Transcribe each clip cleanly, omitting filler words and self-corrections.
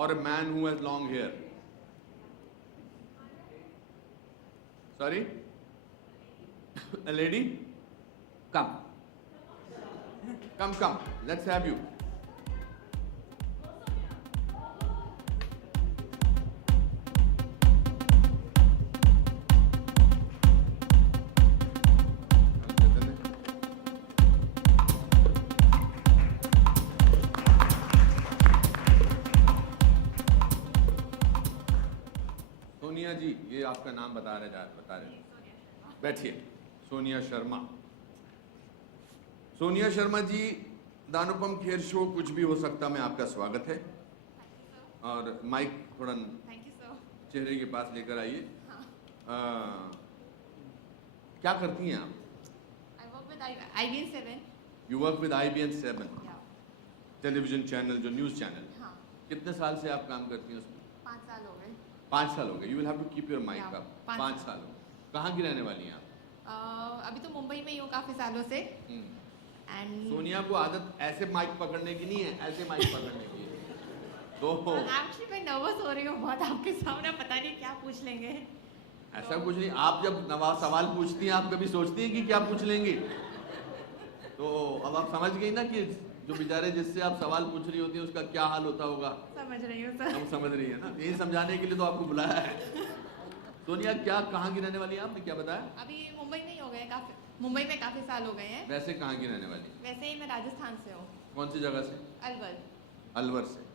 or a man who has long hair? Sorry? A lady? Come. Come. Let's have you. Sonia जी, ये आपका नाम बता रहे बैठिए। सोनिया शर्मा। सोनिया शर्मा जी, दानुपम खेर शो कुछ भी हो सकता में आपका स्वागत है। और माइक थोड़ा चेहरे के पास लेकर आइए। क्या करती हैं आप? I work with IBN7. You work with IBN7 television channel, जो न्यूज़ चैनल। हाँ। कितने साल से आप काम करती हैं उसमें? 5 साल हो गए। 5 साल हो गए। You will have to keep your mic up. 5 5 साल। कहाँ की रहने वाली हैं आप? अभी तो मुंबई में ही हूँ काफी सालों से। एंड सोनिया को आदत ऐसे माइक पकड़ने की नहीं है, ऐसे माइक पकड़ने की है। तो एक्चुअली मैं नर्वस हो रही हूँ बहुत आपके सामने, पता नहीं क्या पूछ लेंगे। ऐसा कुछ नहीं। आप जब सवाल पूछती हैं, आप कभी सोचती हैं कि क्या पूछ लेंगे? तो अब आप समझ गई ना कि जो बेचारे जिससे आप सवाल पूछ रही होती हैं उसका क्या हाल होता होगा। समझ रही हूँ सर। हम समझ रही है ना, यही समझाने के लिए तो आपको बुलाया है। सोनिया, क्या कहाँ की रहने वाली है? आपने क्या बताया? अभी मुंबई में ही हो गए, मुंबई में काफी साल हो गए हैं। वैसे कहाँ की रहने वाली? वैसे ही मैं राजस्थान से हूँ। कौन सी जगह से? अलवर। अलवर से।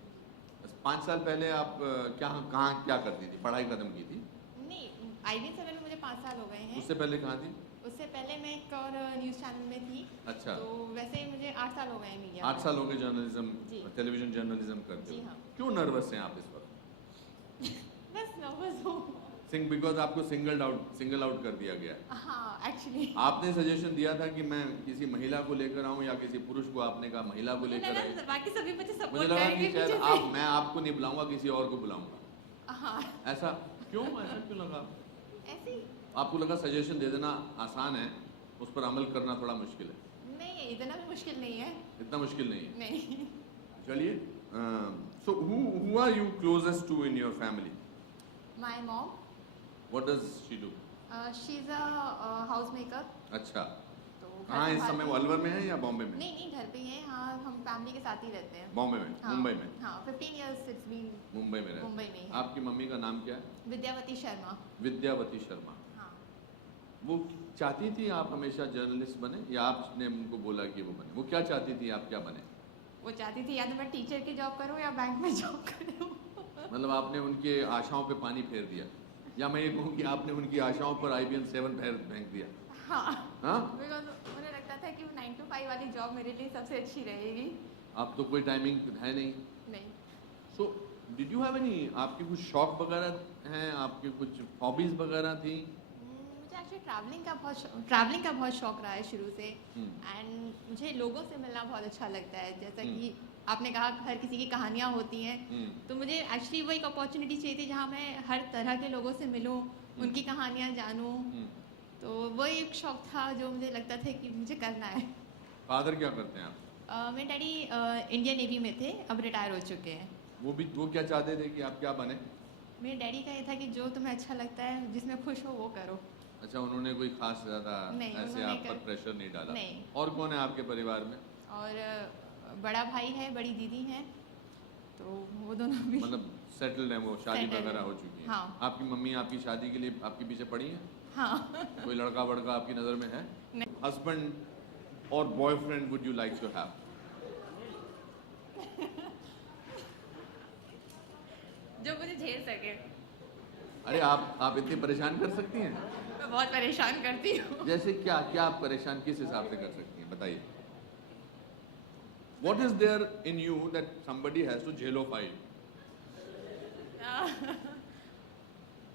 बस 5 साल पहले आप क्या करती थी? पढ़ाई खत्म की थी? नहीं, IBN7 में मुझे 5 साल हो गए हैं। उससे पहले कहाँ थी? उससे पहले मैं एक और न्यूज़ चैनल में थी। अच्छा। तो वैसे ही मुझे 8 साल हो गए हैं मीडिया। 8 साल हो गए जर्नलिज्म, जी। टेलीविजन जर्नलिज्म करते जी हो। हाँ। क्यों नर्वस हैं आप इस वक्त? बस नर्वस हूँ। बिकॉज आपको सिंगल आउट कर दिया गया है। हाँ, एक्चुअली आपने सजेशन दिया था कि मैं किसी महिला को लेकर आऊं या किसी पुरुष को, आपने कहा महिला को लेकर आए। बाकी सभी मुझे मुझे सपोर्ट लगा करेंगे कि शायद पीछे से। मैं आपको नहीं बुलाऊंगा, किसी और को बुलाऊंगा। हाँ, ऐसा क्यों लगा? ऐसे ही। आपको लगा सजेशन दे देना आसान है, उस पर अमल करना थोड़ा मुश्किल है? नहीं, इतना भी मुश्किल नहीं है। इतना मुश्किल नहीं है। नहीं। चलिए, सो who are you closest to in your family? My mom, What does she do? she's a house maker. अच्छा। तो कहाँ इस समय? वो अलवर में है या बॉम्बे में? नहीं, घर पे ही है। हाँ, हम फैमिली के साथ ही रहते हैं। बॉम्बे में? हाँ, मुंबई में? हाँ, 15 years it's been मुंबई में रहते हैं। मुंबई में ही है। आपकी मम्मी का नाम क्या है? विद्यावती शर्मा। विद्यावती शर्मा। हाँ। वो चाहती थी आप हमेशा जर्नलिस्ट बने या आपने उनको बोला कि वो बने? वो क्या चाहती थी आप क्या बने? वो चाहती थी या तो मैं टीचर की जॉब करूँ या बैंक में जॉब करूँ। मतलब आपने उनके आशाओं पे पानी फेर दिया, या मैं ये कहूँ कि आपने उनकी आशाओं पर IBN7 फेंक दिया? हाँ। हाँ? बिकॉज मुझे लगता था कि वो 9 to 5 वाली जॉब मेरे लिए सबसे अच्छी रहेगी। आप तो कोई टाइमिंग है नहीं। नहीं। So did you have any, आपके कुछ शौक वगैरह हैं, आपके कुछ हॉबीज वगैरह थी? मुझे एक्चुअली ट्रैवलिंग का बहुत शौक रहा है शुरू से। एंड मुझे लोगों से मिलना बहुत अच्छा लगता है। जैसा कि आपने कहा हर किसी की कहानियाँ होती हैं, तो मुझे एक्चुअली वो एक अपॉर्चुनिटी चाहिए थी जहाँ मैं हर तरह के लोगों से मिलूँ, उनकी कहानियाँ जानूँ। तो वो एक शौक था जो मुझे लगता था कि मुझे करना है। फादर क्या करते हैं आप? मेरे डैडी इंडियन नेवी में थे, अब रिटायर हो चुके हैं। वो क्या चाहते थे कि आप क्या बने? मेरे डैडी का ये था कि जो तुम्हें अच्छा लगता है, जिसमें खुश हो वो करो। अच्छा, उन्होंने कोई खास ज़्यादा नहीं, ऐसे आप पर प्रेशर नहीं डाला? नहीं। और कौन है आपके परिवार में? और बड़ा भाई है, बड़ी दीदी है, तो वो दोनों भी मतलब सेटल्ड है, वो शादी Settled वगैरह है। हो चुकी है? हाँ। आपकी मम्मी आपकी शादी के लिए आपके पीछे पड़ी है? हाँ। कोई लड़का वड़का आपकी नज़र में है? नहीं। हस्बैंड और boyfriend would you like to have? जो मुझे झेल सके। अरे आप इतनी परेशान कर सकती हैं? मैं बहुत परेशान करती हूँ। जैसे क्या आप परेशान किस हिसाब से कर सकती हैं, बताइए। What is there in you that somebody has to jailofile?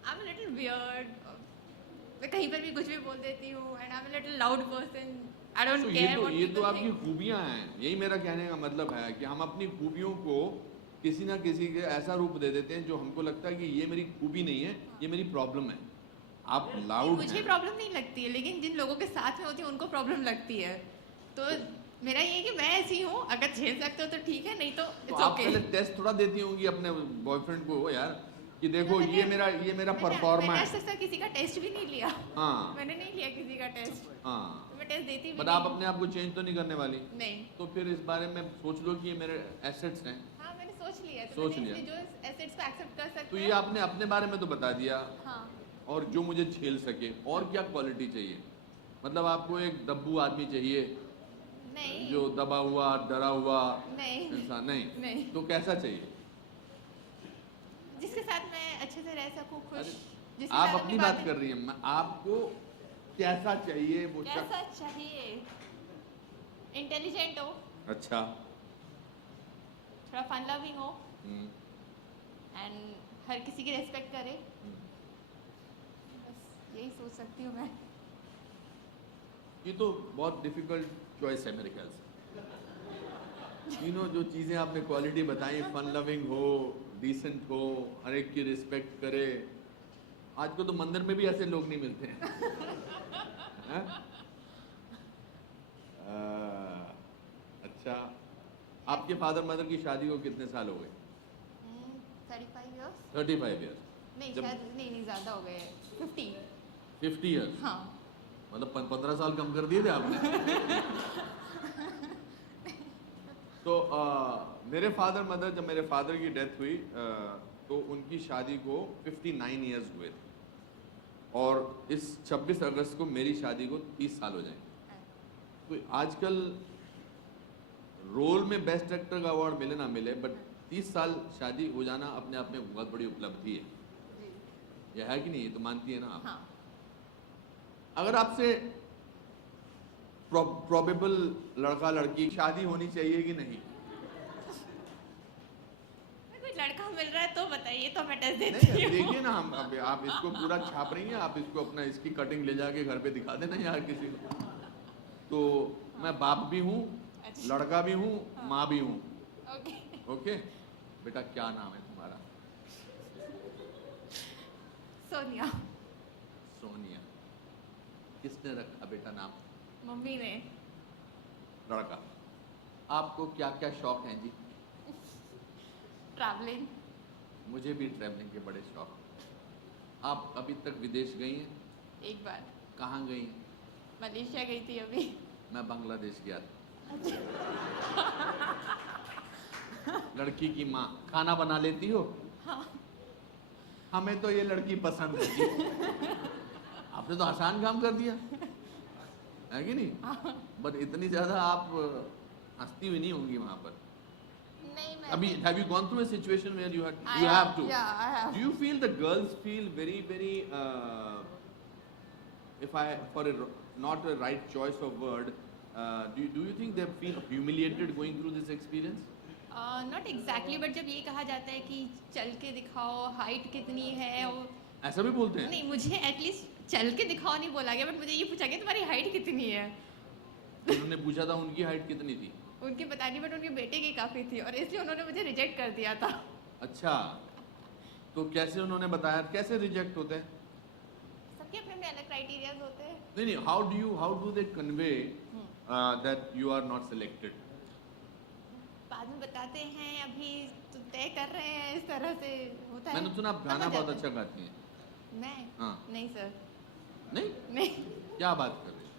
I'm a little weird. मैं कहीं पर भी कुछ भी बोल देती हूँ and I'm a little loud person. I don't So care what ये तो people आपकी think. खूबियाँ हैं। यही मेरा कहने का मतलब है कि हम अपनी खूबियों को किसी ना किसी के ऐसा रूप दे देते हैं जो हमको लगता है कि ये मेरी खूबी नहीं है, ये मेरी प्रॉब्लम है। आप लाउड मुझे हैं। प्रॉब्लम नहीं लगती है, लेकिन जिन लोगों के साथ में होती है उनको प्रॉब्लम लगती है। तो मेरा ये है कि मैं ऐसी हूँ, अगर झेल सकते हो तो ठीक है, नहीं तो तो इट्स आप ओके। पहले टेस्ट थोड़ा देती होंगी अपने बॉयफ्रेंड को यार कि तो देखो मैंने ये मेरा मैंने परफॉर्मा मैंने आज है। तक किसी का टेस्ट भी नहीं लिया। हाँ मैंने नहीं लिया किसी का टेस्ट, हाँ, तो मैं टेस्ट देती भी बट नहीं आप अपने आप को चेंज तो नहीं करने वाली, नहीं। तो फिर इस बारे में सोच लो कि ये मेरे एसेट्स हैं। हाँ मैंने सोच लिया, तो सोच मैंने लिया। इसलिए जो एसेट्स को एक्सेप्ट कर सकते तो हैं। ये आपने अपने बारे में तो बता दिया, हाँ और जो मुझे झेल सके, और क्या क्वालिटी चाहिए? मतलब आपको एक दब्बू आदमी चाहिए नहीं जो दबा हुआ डरा हुआ नहीं इंसान? नहीं, नहीं, तो कैसा चाहिए? जिसके साथ मैं अच्छे से रह सकूँ, खुश, अरे, जिसके आप साथ अपनी बात कर रही हैं, आपको कैसा चाहिए वो कैसा चाहिए? इंटेलिजेंट हो, अच्छा। थोड़ा फन लविंग हो, हम्म, एंड हर किसी की रेस्पेक्ट करे, बस यही सोच सकती हूँ मैं। ये तो बहुत डिफिकल्ट चॉइस है मेरे ख्याल से। तीनों जो चीज़ें आपने क्वालिटी बताई, फन लविंग हो, डिसेंट हो, हर एक की रिस्पेक्ट करे, आजकल तो मंदिर में भी ऐसे लोग नहीं मिलते हैं। हैं? अच्छा, आपके फादर मदर की शादी को कितने साल हो गए? 35 इयर्स 35 ईयर्स। नहीं, जब- शायद नहीं ज़्यादा हो गए, 50। 50 ईयर्स, हाँ मतलब 15 साल कम कर दिए थे आपने। तो मेरे फादर मदर, जब मेरे फादर की डेथ हुई तो उनकी शादी को 59 ईयर्स हुए थे, और इस 26 अगस्त को मेरी शादी को 30 साल हो जाएंगे। तो आजकल रोल में बेस्ट एक्टर का अवार्ड मिले ना मिले, बट 30 साल शादी हो जाना अपने आप में बहुत बड़ी उपलब्धि है। जी यह है कि नहीं? ये तो मानती है ना आप? हाँ। अगर आपसे प्रोबेबल लड़का लड़की शादी होनी चाहिए कि नहीं? कोई लड़का मिल रहा है तो बताइए, तो मैं टेस्ट देती नहीं हूँ। देखिए ना, हम अब आप इसको पूरा छाप रही हैं, आप इसको अपना इसकी कटिंग ले जाके घर पे दिखा देना यार किसी को। तो मैं बाप भी हूँ, अच्छा। लड़का भी हूँ, हाँ। माँ भी हूँ। ओके। ओके बेटा, क्या नाम है तुम्हारा? सोनिया। सोनिया। किसने रखा बेटा नाम? मम्मी ने। लड़का। आपको क्या क्या शौक हैं जी? ट्रैवलिंग। मुझे भी ट्रैवलिंग के बड़े शौक। आप अभी तक विदेश गई हैं? एक बार कहाँ गई हैं? मलेशिया गई थी अभी। मैं बांग्लादेश गया था। लड़की की माँ, खाना बना लेती हो? हाँ। हमें तो ये लड़की पसंद है जी। आपने तो आसान काम कर दिया है कि नहीं? हाँ। बट इतनी ज्यादा आप हंसती हुई नहीं होंगी वहां पर। नहीं मैं अभी have you gone through a situation where you I have to? Yeah, I have. Do you feel the girls feel very if I for a not a right choice of word, do you think they feel humiliated going through this experience? Not exactly, but जब ये कहा जाता है कि चल के दिखाओ height कितनी है, और ऐसा भी बोलते हैं? नहीं, मुझे एटलीस्ट चल के दिखाओ नहीं बोला गया, बट मुझे ये पूछा गया तुम्हारी हाइट कितनी है। उन्होंने पूछा था उनकी हाइट कितनी थी? उनकी पता नहीं, बट उनके बेटे की काफ़ी थी, और इसलिए उन्होंने मुझे रिजेक्ट कर दिया था। अच्छा, तो कैसे उन्होंने बताया? कैसे रिजेक्ट होते हैं? सबके अपने अपने अलग क्राइटेरियाज होते हैं। नहीं नहीं, how do they convey that you are not selected? बाद में बताते हैं, अभी तो तय कर रहे हैं, इस तरह से होता है। मैंने सुना आप गाना समझ बहुत जाते अच्छा गाती हैं। हैं। मैं हाँ। नहीं सर, नहीं, नहीं। क्या बात कर रहे हैं?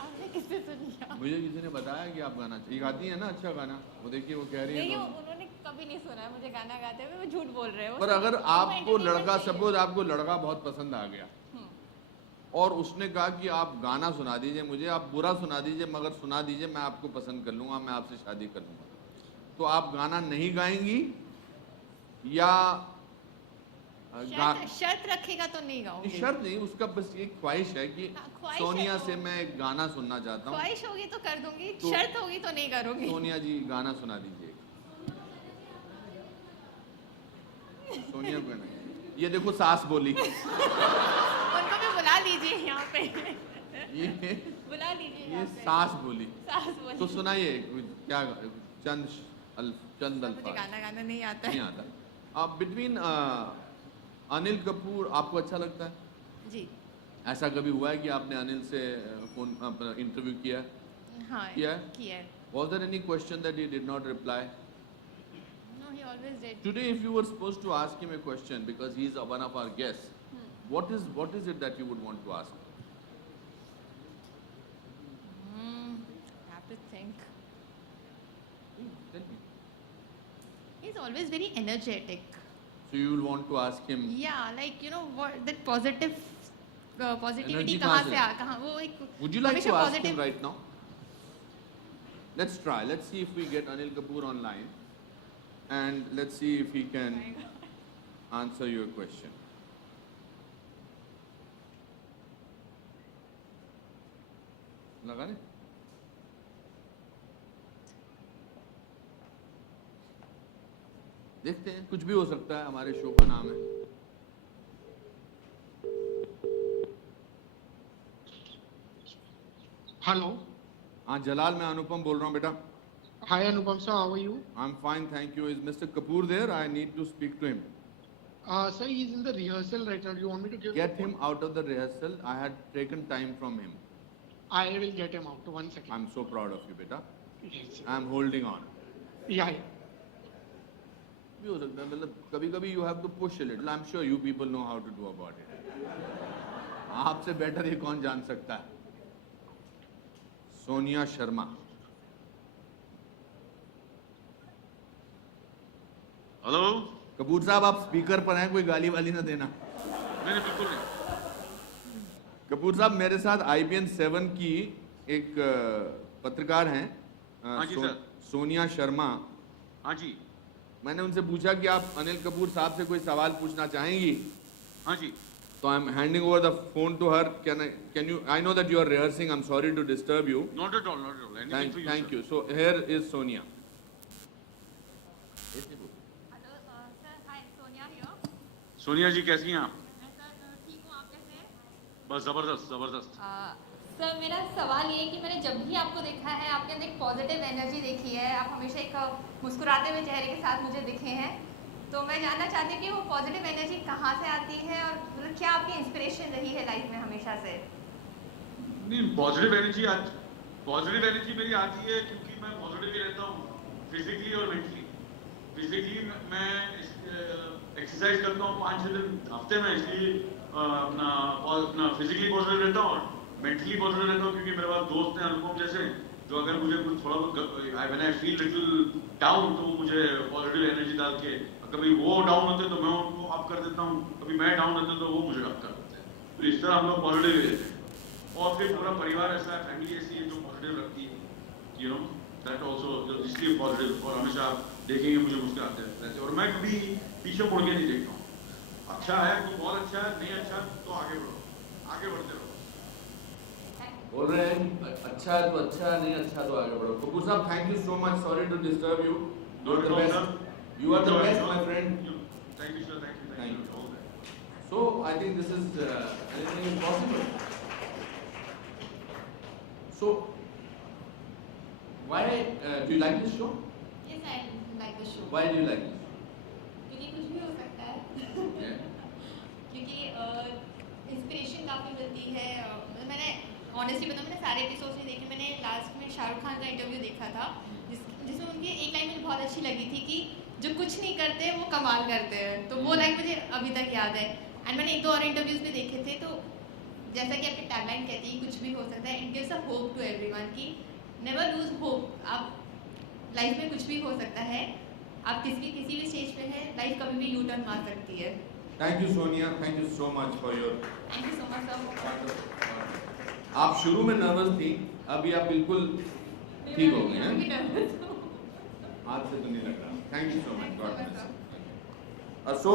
आपने किससे सुनी? मुझे किसी ने बताया कि आप गाना ये गाती हैं ना, अच्छा गाना। वो देखिए वो कह रही नहीं, है उन्होंने कभी नहीं सुना है मुझे गाना गाते हुए, वो झूठ बोल रहे हैं। तो। पर अगर आपको लड़का, सपोज आपको लड़का बहुत पसंद आ गया और उसने कहा कि आप गाना सुना दीजिए मुझे, आप बुरा सुना दीजिए मगर सुना दीजिए, मैं आपको पसंद कर लूंगा, मैं आपसे शादी कर लूंगा, तो आप गाना नहीं गाएंगी या शर्त रखेगा तो नहीं गाऊंगी। शर्त नहीं, उसका बस ये ख्वाहिश है कि ख्वाहिश सोनिया है तो- से मैं एक गाना सुनना चाहता हूँ। ख्वाहिश होगी तो कर दूंगी, तो- शर्त होगी तो नहीं करूंगी। सोनिया जी गाना सुना दीजिए। सोनिया को नहीं, ये देखो सास बोली। उनको भी बुला लीजिए यहाँ पे। ये बुला लीजिए ये यहाँ पे। सास बोली। सास बोली। तो सुनाइए क्या, चंद मुझे अल्फाज। गाना गाना नहीं आता नहीं है। आता। अब बिटवीन अनिल कपूर आपको अच्छा लगता है? जी। ऐसा कभी हुआ है कि आपने अनिल से फोन इंटरव्यू किया? हाँ किया है? किया है. Was there any question that he did not reply? No, he always did. Today, if you were supposed to ask him a question, because he is one of our guests, what is it that you would want to ask? I have to think. Tell me. He's always very energetic. So you will want to ask him. Yeah, like you know what that positivity Energy कहाँ कहाँ से से? कहाँ वो एक Would you like हमेशा to ask positive. him right now? Let's try. Let's see if we get Anil Kapoor online, and let's see if he can answer your question. लगा ने? देखते हैं, कुछ भी हो सकता है, हमारे शो का नाम है. हेलो. हाँ जलाल, मैं अनुपम बोल रहा हूँ बेटा. Hi Anupam sir, how are you? I'm fine, thank you. Is Mr. Kapoor there? I need to speak to him. Sir, he is in the rehearsal right now. Do you want me to give Get him out of the rehearsal. I had taken time from him. I will get him out. 1 second. I'm so proud of you, beta. Yes, sir. I'm holding on. Yeah. भी हो सकता है, मतलब कभी-कभी you have to push a little. I'm sure you people know how to do about it. आपसे better ये कौन जान सकता है? सोनिया शर्मा. हेलो. कपूर साहब, आप स्पीकर पर हैं, कोई गाली वाली ना देना. नहीं बिल्कुल नहीं. कपूर साहब, मेरे साथ IBN 7 की एक पत्रकार हैं, हाँ जी सर. सोनिया शर्मा. हाँ जी. मैंने उनसे पूछा कि आप अनिल कपूर साहब से कोई सवाल पूछना चाहेंगी. हाँ जी. So I'm handing over the phone to her. Can you? I know that you are rehearsing. I'm sorry to disturb you. Not at all, not at all. Anything for you, Thank sir. you. So here is Sonia. Hello sir, hi Sonia here. Sonia ji कैसी हैं आप? मैं sir ठीक हूँ, आप कैसे हैं? बस जबरदस्त जबरदस्त. सर मेरा सवाल ये है कि मैंने जब भी आपको देखा है, आपके अंदर एक पॉजिटिव एनर्जी देखी है. आप हमेशा एक मुस्कुराते हुए चेहरे के साथ मुझे दिखे हैं. तो मैं जानना चाहती हूँ कि वो पॉजिटिव एनर्जी कहाँ से आती है और मतलब क्या आपकी इंस्पिरेशन रही है लाइफ में हमेशा से? नहीं, पॉजिटिव एनर्जी मेरी आती है क्योंकि मैं पॉजिटिव ही रहता हूँ फिजिकली और मेंटली. फिजिकली मैं एक्सरसाइज करता हूँ 5-6 दिन हफ्ते में, इसलिए अपना फिजिकली पॉजिटिव रहता हूँ और मेंटली पॉजिटिव रहता हूँ क्योंकि मेरे पास दोस्त हैं अनुपम जैसे, जो अगर मुझे कुछ थोड़ा बहुत when I feel little down तो मुझे पॉजिटिव एनर्जी डाल के, कभी वो डाउन होते तो मैं उनको अप कर देता हूँ, कभी मैं डाउन होता तो वो मुझे अप कर देते हैं. तो इस तरह हम लोग पॉजिटिव ही रहते हैं. और फिर पूरा परिवार ऐसा है, फैमिली ऐसी है जो पॉजिटिव रखती है, यू नो दैट ऑल्सो, इसलिए पॉजिटिव. और हमेशा आप देखेंगे मुझे मुस्कुराते रहते हैं और मैं कभी पीछे मुड़ के नहीं देखता हूँ. अच्छा है तो बहुत अच्छा है, नहीं अच्छा तो आगे बढ़ो, आगे बढ़ते रहो. बोल रहे हैं अच्छा है तो अच्छा, नहीं अच्छा तो आगे बढ़ो. कपूर साहब, thank you so much. Sorry to disturb you. You are the best. You are the best, my friend. Thank you, sir. Thank you. So I think this is anything is possible. So why do you like this show? Yes, I like the show. Why do you like this? क्योंकि कुछ भी हो सकता है. Yeah. क्योंकि inspiration काफ़ी मिलती है. मैंने ऑनेस्टली बताऊँ, मैंने सारे एपिसोड्स नहीं देखे. मैंने लास्ट में शाहरुख खान का इंटरव्यू देखा था जिसमें उनकी एक लाइन मुझे बहुत अच्छी लगी थी कि जो कुछ नहीं करते वो कमाल करते हैं. तो वो लाइन मुझे अभी तक याद है. एंड मैंने 1-2 और इंटरव्यूज़ भी देखे थे. तो जैसा कि आपकी टैगलाइन कहती है, कुछ भी हो सकता है. It gives a hope to everyone कि नेवर लूज होप. आप लाइफ में कुछ भी हो सकता है. आप किसी भी स्टेज पे हैं, लाइफ कभी भी यू टर्न मार सकती है. Thank you, Sonia. Thank you so much for your. Thank you so much sir. आप शुरू में नर्वस थी, अभी आप बिल्कुल ठीक हो गए हैं. हाथ से तो नहीं लग रहा. Thank you so much. God bless. So